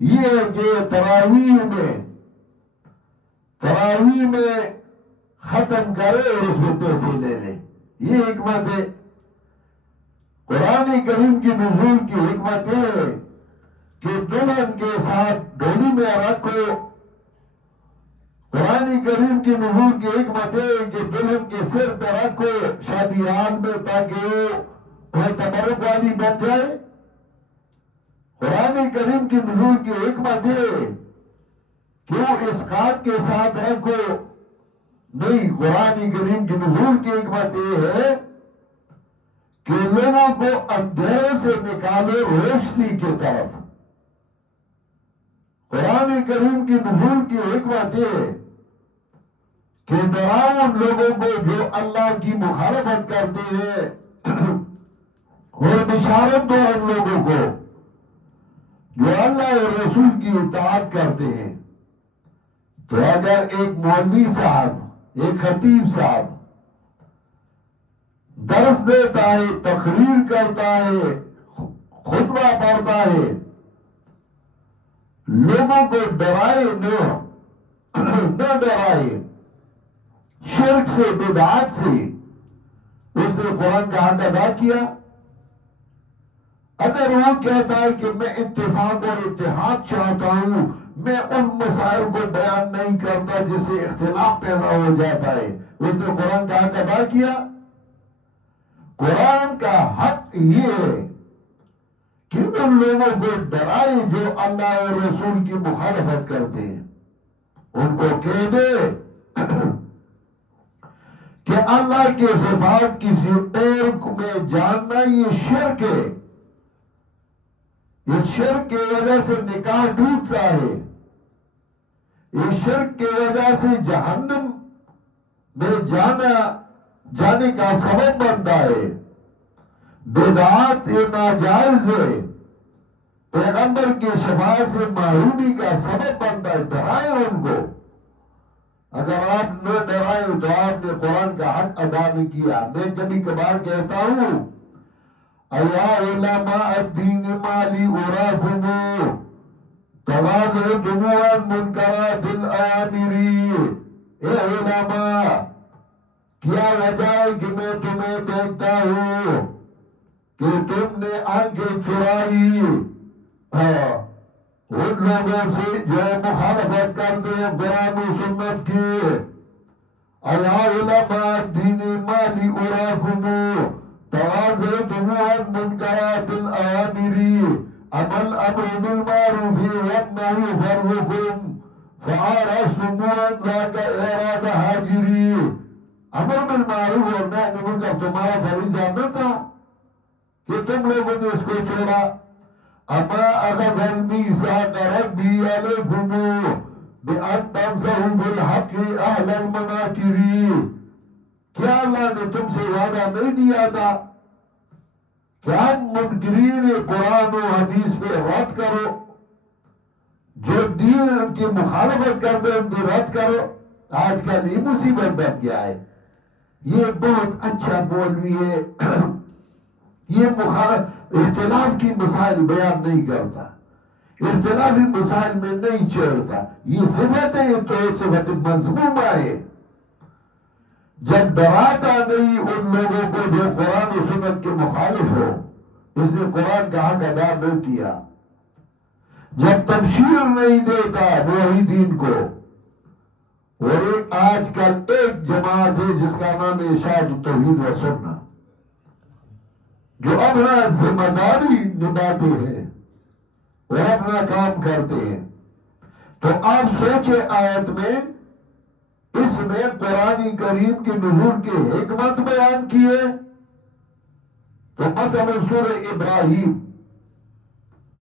یہ ہے کہ تراویح میں ختم کرے اور اس میں پیسے لے لے. یہ حکمت ہے. قرآن کریم کی نزول کی حکمت ہے کہ دلہن کے ساتھ ڈولی میں رکھو. قرآن کریم کی نزول کی حکمت ہے کہ دلہن کے سر پہ رکھو شادی حال میں تاکہ وہ تبرک والی بن جائے. قرآن کریم کی نزول کی حکمت ہے کہ وہ اسقاط کے ساتھ رکھو. نہیں، قرآن کریم کی نزول کی حکمت یہ ہے کہ لوگوں کو اندھیروں سے نکالو روشنی کی طرف. قرآن کریم کی نزول کی حکمت یہ ہے کہ ڈراؤ ان لوگوں کو جو اللہ کی مخالفت کرتے ہیں اور بشارت دو ان لوگوں کو جو اللہ اور رسول کی اطاعت کرتے ہیں. تو اگر ایک مولوی صاحب، ایک خطیب صاحب درس دیتا ہے، تقریر کرتا ہے، خطبہ پڑھتا ہے، لوگوں کو ڈرائے نہ ڈرائے شرک سے، بدعات سے، اس نے قرآن کا حق ادا کیا. اگر وہ کہتا ہے کہ میں اتفاق اور اتحاد چاہتا ہوں، میں ان مسائل کو بیان نہیں کرتا جس سے اختلاف پیدا ہو جاتا ہے، اس نے قرآن کا حق ادا کیا. قرآن کا حق یہ ہے کہ ان لوگوں کو ڈرائے جو اللہ اور رسول کی مخالفت کرتے ہیں. ان کو کہہ دے کہ اللہ کے صفات کسی اور میں جاننا یہ شرک ہے. اس شرک کی وجہ سے نکاح ٹوٹتا ہے. اس شرک کی وجہ سے جہنم میں جانے کا سبب بنتا ہے. بدعات یہ ناجائز ہے، پیغمبر کی شفاعت سے محرومی کا سبب بنتا ہے. ڈرائے ان کو. اگر آپ نہ ڈرائے تو آپ نے قرآن کا حق ادا نہیں کیا. میں کبھی کبھار کہتا ہوں، ایا علماء الدین مالی اراکم تواضعتم عن منکرات الاوامری. اے علماء، کیا وجہ ہے کہ میں تمہیں دیکھتا ہوں کہ تم نے آنکھیں چرائی ان لوگوں سے جو مخالفت کرتے ہیں قرآن و سنت کی. ایا علماء الدین مالی اراکم تواضعتم عن منکرات الاوامر اما الامر بالمعروف والنهي فرضكم فعرفتم ان ذاك اراد حاجری. امر بالمعروف اور نہی عن المنکر تمہارا فریضہ نہ تھا کہ تم لوگوں نے اس کو چھوڑا. اما اخذ الميثاق ربي عليكم بان تمسحوا بالحق اهل المناكر. کیا اللہ نے تم سے وعدہ نہیں دیا تھا کہ ہم منکرین قرآن و حدیث پہ رد کرو، جو دین کی مخالفت کرتے ہیں ان کی رد کرو. آج کل یہ مصیبت بن گیا ہے. یہ بہت اچھا مولوی ہے، یہ اختلاف کی مسائل بیان نہیں کرتا، اختلافی مسائل میں نہیں چھیڑتا. یہ صفت ہے، یہ تو صفت مذمومہ ہے. جب ڈراتا نہیں ان لوگوں کو جو قرآن و سنت کے مخالف ہو، اس نے قرآن کا حق ادا نہیں کیا. جب تبشیر نہیں دیتا موحدین کو. اور آج کل ایک جماعت ہے جس کا نام ہے اشاعت توحید و سنت، جو اپنا ذمہ داری نبھاتے ہیں اور اپنا کام کرتے ہیں. تو آپ سوچے آیت میں اس میں قرآن کریم کے نزول کی حکمت بیان کی ہے. تو مثلا سورہ ابراہیم